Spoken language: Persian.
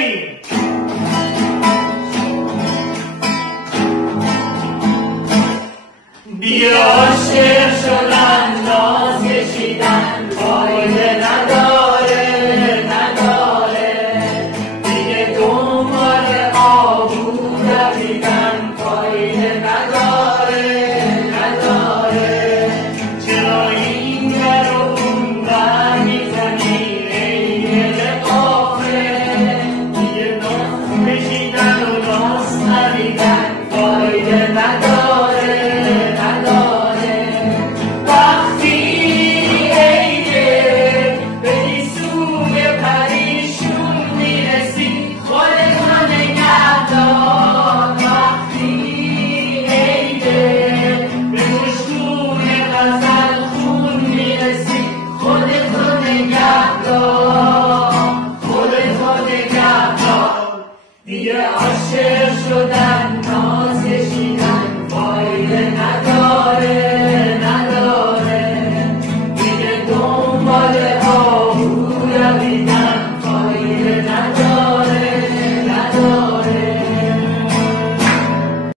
بریم. بیا عاشق شدن ناز کشیدن فایده نداره دیگه دنبال آبو دویدن فایده نداره چرا این ور و اون ور میزنی ای دل قافله دیگه ناز کشیدن و ناز دویدن فایده نداره دیگه عاشق شدم